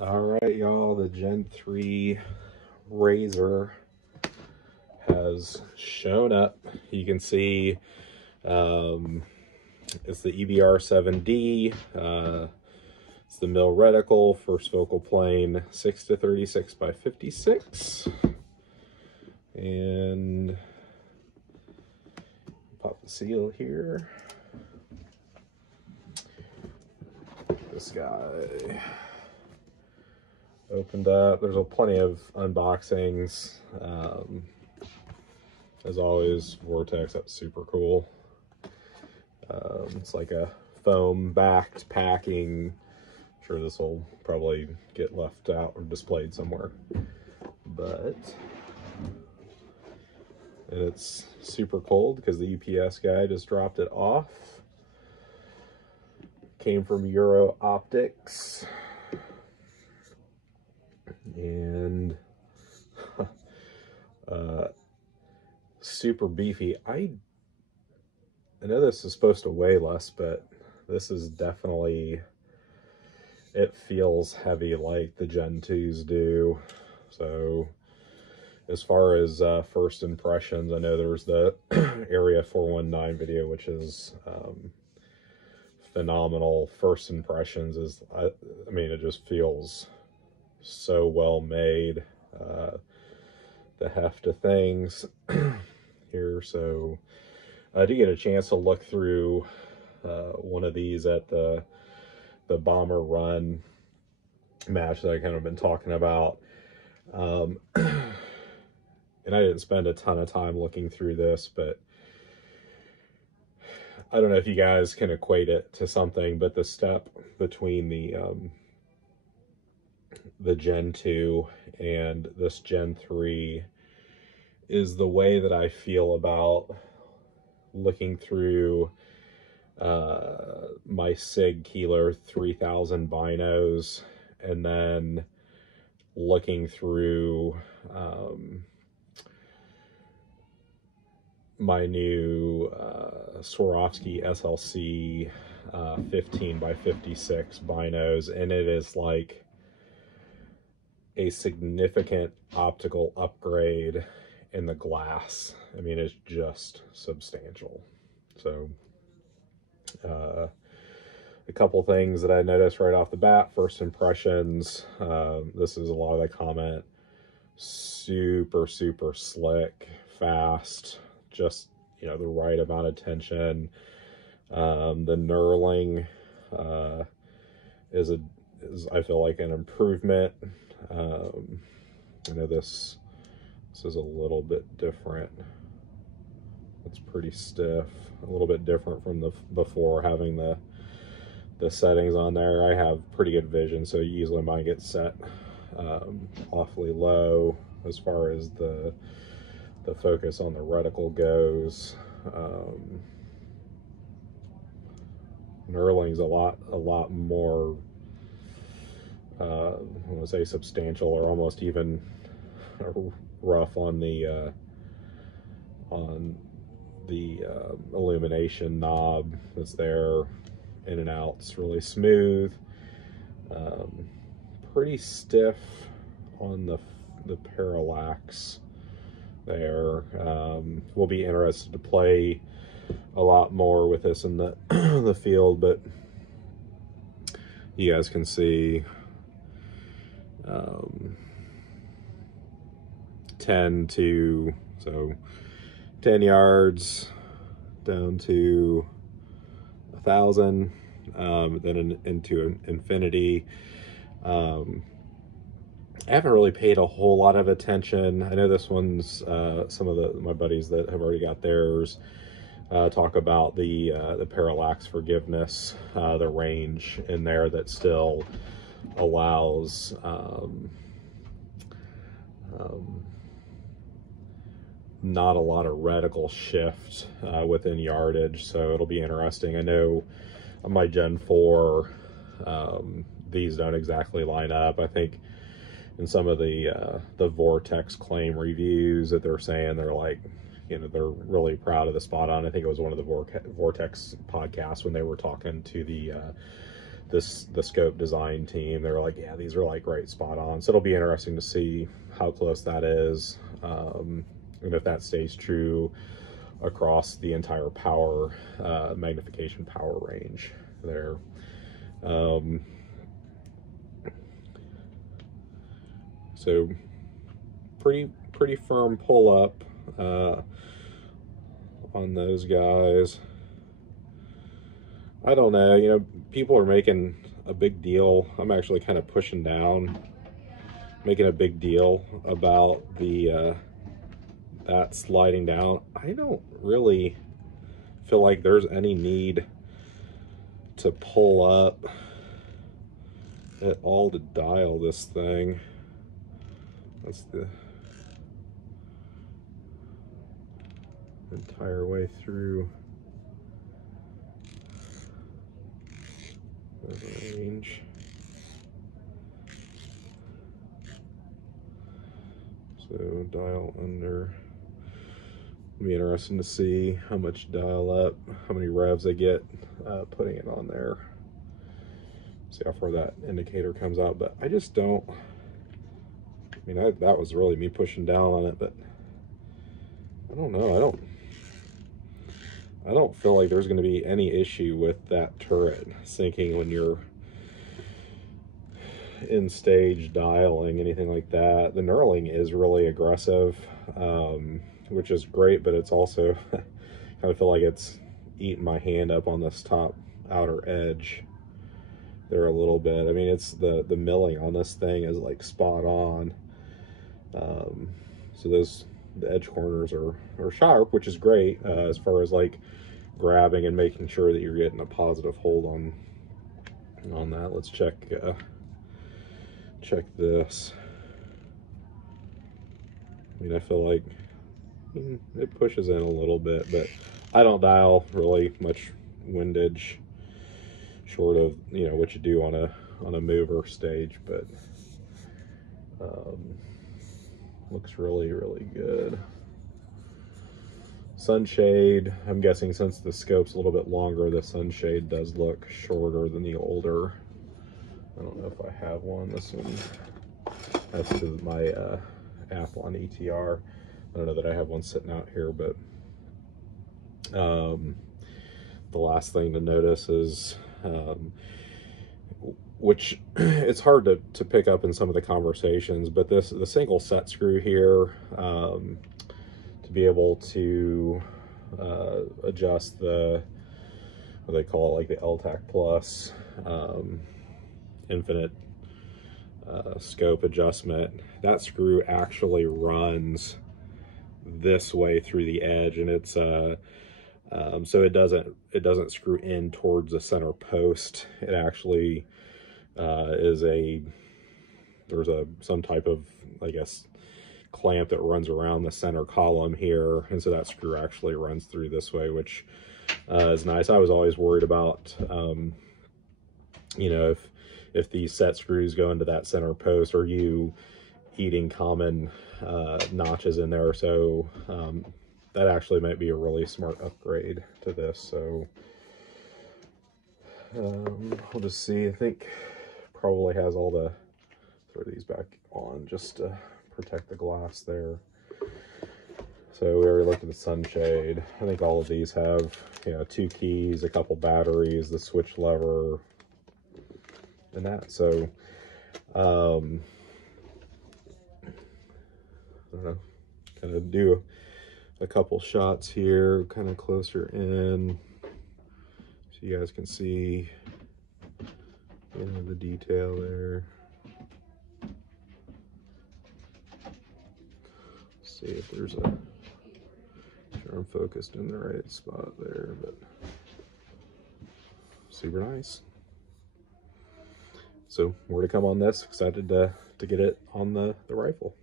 All right, y'all, the Gen 3 Razor has shown up. You can see it's the EBR7D. It's the mill reticle, first focal plane, 6-36 by 56. And pop the seal here. This guy opened up. There's plenty of unboxings. As always, Vortex, that's super cool. It's like a foam backed packing. I'm sure this will probably get left out or displayed somewhere, but it's super cold because the UPS guy just dropped it off. Came from Euro Optics. And super beefy. I know this is supposed to weigh less, but this is definitely, it feels heavy like the Gen 2s do. So as far as first impressions, I know there's the Area 419 video, which is phenomenal. First impressions is, I mean, it just feels so well made. The heft of things here. So I did get a chance to look through one of these at the Bomber Run match that I kind of been talking about. And I didn't spend a ton of time looking through this, but I don't know if you guys can equate it to something, but the step between the Gen 2 and this Gen 3 is the way that I feel about looking through my Sig Keeler 3000 binos and then looking through my new Swarovski SLC 15 by 56 binos, and it is like a significant optical upgrade in the glass. I mean, it's just substantial. So a couple things that I noticed right off the bat, first impressions, this is a lot of the comment, super slick, fast, just, you know, the right amount of tension. The knurling is I feel like an improvement. I know this is a little bit different. It's pretty stiff, a little bit different from the before having the settings on there. I have pretty good vision, so usually mine gets set awfully low as far as the focus on the reticle goes. Knurling's a lot more I want to say substantial, or almost even rough on the illumination knob that's there. In and out, it's really smooth. Pretty stiff on the parallax there. We'll be interested to play a lot more with this in the the field, but you guys can see 10 yards down to 1,000, then into infinity. I haven't really paid a whole lot of attention. I know this one's some of my buddies that have already got theirs talk about the parallax forgiveness, the range in there that still allows not a lot of reticle shift within yardage, so it'll be interesting. I know on my Gen 4 these don't exactly line up. I think in some of the Vortex claim reviews that they're saying, they're like, you know, they're really proud of the spot on. I think it was one of the Vortex podcasts when they were talking to the the scope design team, they were like, yeah, these are like right spot on. So it'll be interesting to see how close that is, and if that stays true across the entire power magnification power range there. So pretty firm pull up on those guys. I don't know, you know, people are making a big deal. I'm actually kind of pushing down, making a big deal about the that sliding down. I don't really feel like there's any need to pull up at all to dial this thing. That's the entire way through the range. So dial under. It'll be interesting to see how much dial up, how many revs I get putting it on there. See how far that indicator comes out, but I just don't. I mean, that was really me pushing down on it, but I don't know. I don't feel like there's going to be any issue with that turret syncing when you're in stage dialing, anything like that. The knurling is really aggressive, which is great, but it's also kind of feel like it's eating my hand up on this top outer edge there a little bit. I mean, it's the milling on this thing is like spot on. So the edge corners are sharp, which is great as far as like grabbing and making sure that you're getting a positive hold on that. Let's check this. I mean, I feel like it pushes in a little bit, but I don't dial really much windage short of, you know, what you do on a mover stage, but looks really good. Sunshade, I'm guessing since the scope's a little bit longer, the sunshade does look shorter than the older. I don't know if I have one. This one, that's to my Athlon ETR. I don't know that I have one sitting out here, but the last thing to notice is, which it's hard to pick up in some of the conversations, but the single set screw here, to be able to adjust the, what they call it, like the LTAC Plus infinite scope adjustment, that screw actually runs this way through the edge, and it's so it doesn't screw in towards the center post. It actually is there's some type of, I guess, clamp that runs around the center column here, and so that screw actually runs through this way, which is nice. I was always worried about you know, if these set screws go into that center post, are you eating common notches in there? So that actually might be a really smart upgrade to this. So we'll just see. I think probably has all the, throw these back on just to protect the glass there. So we already looked at the sunshade. I think all of these have, you know, 2 keys, a couple batteries, the switch lever, and that. So I don't know, kind of do a couple shots here, kind of closer in, so you guys can see, you know, the detail there. See if there's a, sure I'm focused in the right spot there, but super nice. So more to come on this. Excited to get it on the rifle.